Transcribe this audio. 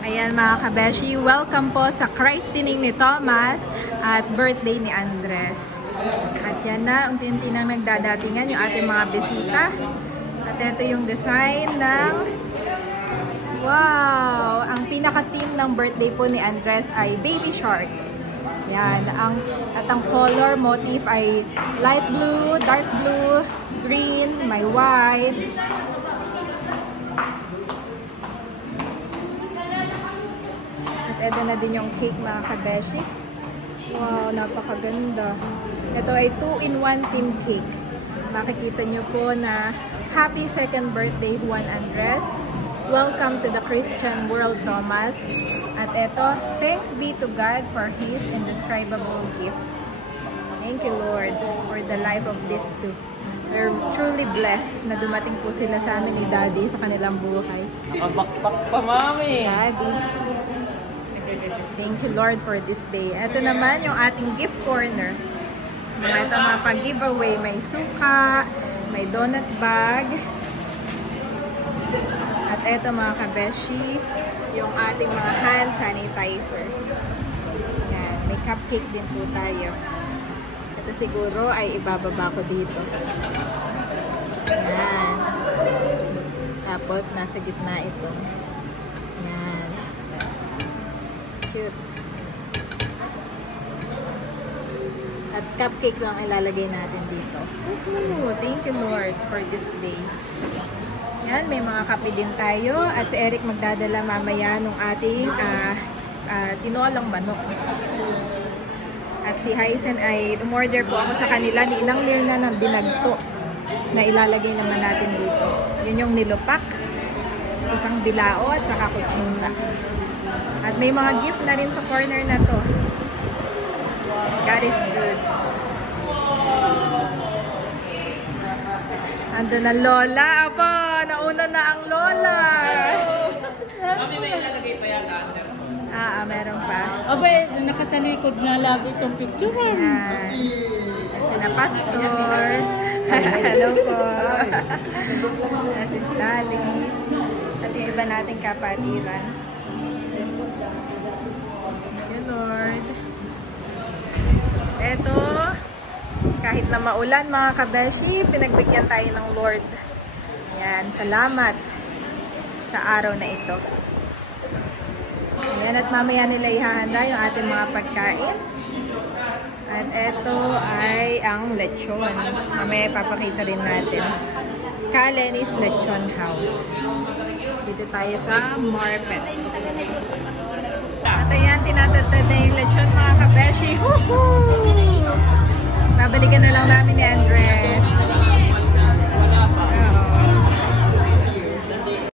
Ayan mga kabeshi, welcome po sa christening ni Thomas at birthday ni Andres. At yan na, unti-unti nang nagdadatingan yung ating mga bisita. At ito yung design ng... Wow! Ang pinaka-theme ng birthday po ni Andres ay Baby Shark. Yan. At ang color motif ay light blue, dark blue, green, may white. At ito na din yung cake mga kabeshi. Wow, napakaganda. Ito ay 2-in-1 theme cake. Makikita nyo po na happy second birthday Juan Andres. Welcome to the Christian world, Thomas. At ito, thanks be to God for His indescribable gift. Thank you, Lord, for the life of these two. We're truly blessed na dumating po sila sa amin ni Daddy sa kanilang buhay. Nakabakbak pa, Mami! Daddy. Thank you, Lord, for this day. Ito naman yung ating gift corner. Ito mga pag-giveaway. May suka, may donut bag. At ito mga kabeshi, yung ating mga hand sanitizer. Yan, may cupcake din po tayo. Ito siguro ay ibababa ko dito. Yan. Tapos nasa gitna ito. Yan. Cute. At cupcake lang ilalagay natin dito. Thank you, Lord, for this day. Yan, may mga kape din tayo. At si Eric magdadala mamaya ng ating tinolang manok. At si Hysen ay umorder po ako sa kanila ni Inang Mirna ng binagto na ilalagay naman natin dito. Yun yung nilupak, isang bilao at saka kutsina. At may mga gift na rin sa corner na to. God is good. Ando na Lola. Aba, nauna na ang Lola. Mami, may ilalagay pa yan under. Meron pa. Abay, nakatalikod nga lagi itong picture. Ayan. At sina Pastor. Hello po. At si Stali. At yung iba nating kapatiran. Thank you, Lord. Eto, kahit na maulan mga kabeshi, pinagbigyan tayo ng Lord. Ayan, salamat sa araw na ito. Ayan, at mamaya nila ihahanda yung ating mga pagkain. At ito ay ang lechon. Mamaya papakita rin natin. Kalen's Lechon House. Dito tayo sa Marpet. At ayan, tinatagtad na yung lechon mga kabeshi. Woohoo!